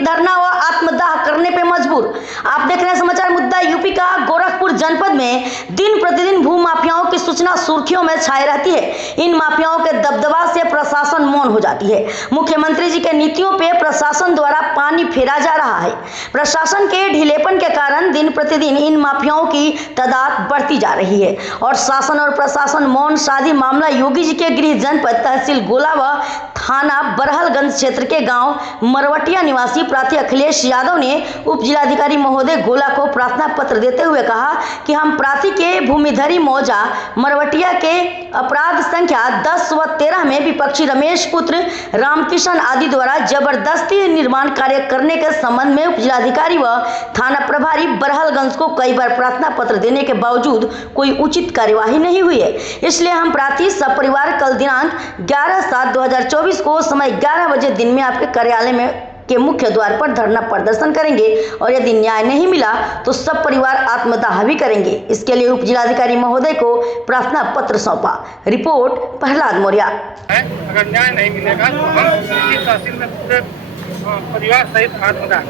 धरना व आत्मदाह करने पे मजबूर। आप देख रहे हैं समाचार मुद्दा। यूपी का गोरखपुर जनपद में दिन प्रतिदिन भू माफियाओं की सूचना सुर्खियों में छाई रहती है। इन माफियाओं के दबदबा से प्रशासन मौन हो जाती है। मुख्यमंत्री जी के नीतियों पे प्रशासन द्वारा पानी फेरा जा रहा है। प्रशासन के ढीलेपन के कारण दिन प्रतिदिन इन माफियाओं की तादाद बढ़ती जा रही है और शासन और प्रशासन मौन साधी। मामला योगी जी के गृह जनपद तहसील गोला व थाना बरहलगंज क्षेत्र के गांव मरवटिया निवासी प्रार्थी अखिलेश यादव ने उप जिलाधिकारी महोदय गोला को प्रार्थना पत्र देते हुए कहा कि हम प्रार्थी के भूमिधरी मौजा मरवटिया के अपराध संख्या 10 व 13 में विपक्षी रमेश पुत्र रामकिशन आदि द्वारा जबरदस्ती निर्माण कार्य करने के संबंध में उप जिलाधिकारी व थाना प्रभारी बरहलगंज को कई बार प्रार्थना पत्र देने के बावजूद कोई उचित कार्यवाही नहीं हुई है। इसलिए हम प्रार्थी सब परिवार कल दिनांक 11/7/2024 को समय 11 बजे दिन में आपके कार्यालय में के मुख्य द्वार पर धरना प्रदर्शन करेंगे और यदि न्याय नहीं मिला तो सब परिवार आत्मदाह भी करेंगे। इसके लिए उप जिलाधिकारी महोदय को प्रार्थना पत्र सौंपा। रिपोर्ट प्रहलाद मौर्य। अगर न्याय नहीं मिलेगा तो हम इसी तहसील में पूरे परिवार सहित आत्मदाह।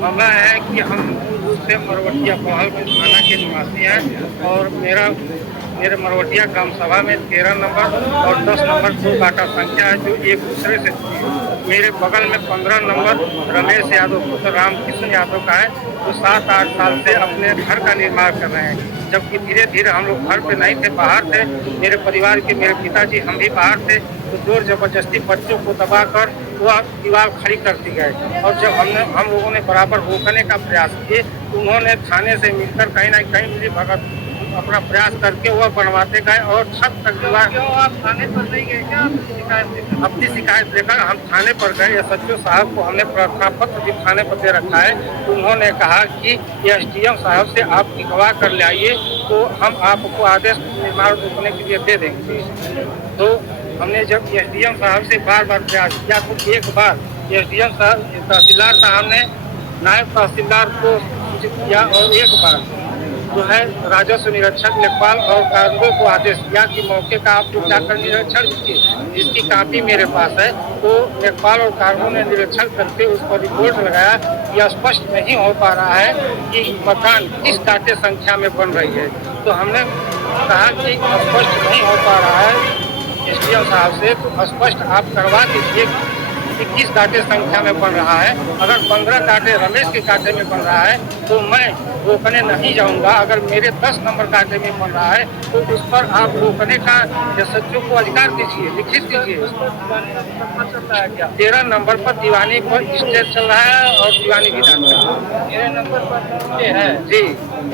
मामला है कि हम से मरवटिया बरहलगंज थाना के निवासी हैं और मेरे मरवटिया ग्राम सभा में 13 नंबर और 10 नंबर 2 काटा संख्या है जो एक दूसरे से मेरे बगल में 15 नंबर रमेश यादव पुत्र रामकिशन यादव का है जो 7-8 साल से अपने घर का निर्माण कर रहे हैं। जबकि धीरे धीरे हम लोग घर पे नहीं थे, बाहर थे। मेरे परिवार के मेरे पिताजी हम भी बाहर थे तो जोर जबरदस्ती बच्चों को दबाकर वह दीवार खड़ी करती गए और जब हम लोगों ने बराबर रोकने का प्रयास किए तो उन्होंने थाने से मिलकर कहीं ना कहीं मिली भगत अपना प्रयास करके वह बनवाते गए और छत तक दीवार। आप थाने पर नहीं गए क्या? अपनी शिकायत लेकर हम थाने पर गए। SHO साहब को हमने प्रार्थना पत्र भी थाने पर दे रखा है तो उन्होंने कहा कि SDM साहब से आप लिखवा कर ले आइए तो हम आपको आदेश निर्माण रोकने के लिए दे देंगे। तो हमने जब SDM साहब से बार बार प्रयास किया तो एक बार SDM साहब तहसीलदार साहब ने नायब तहसीलदार को सूचित किया और एक बार जो है राजस्व निरीक्षक लेखपाल और कार्मिकों को आदेश दिया कि मौके का आप लोग जाकर निरीक्षण कीजिए। जिसकी कापी मेरे पास है तो लेखपाल और कार्मिकों ने निरीक्षण करके उस पर रिपोर्ट लगाया। यह स्पष्ट नहीं हो पा रहा है कि मकान किस काटे संख्या में बन रही है। तो हमने कहा कि स्पष्ट नहीं हो पा रहा है SDM साहब से तो स्पष्ट आप करवा दीजिए कि किस काटे संख्या में बन रहा है। अगर 15 काटे रमेश के काटे में बन रहा है तो मैं रोकने नहीं जाऊंगा। अगर मेरे 10 नंबर काटे में बन रहा है तो उस पर आप रोकने का SHO को अधिकार दीजिए, लिखित दीजिए। 13 नंबर पर दीवानी पर स्टेज चल रहा है और दीवानी भी डाल रहा है। 13 नंबर पर है जी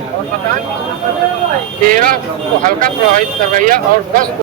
और मकान 13 को हल्का प्रभावित कर रही है और 10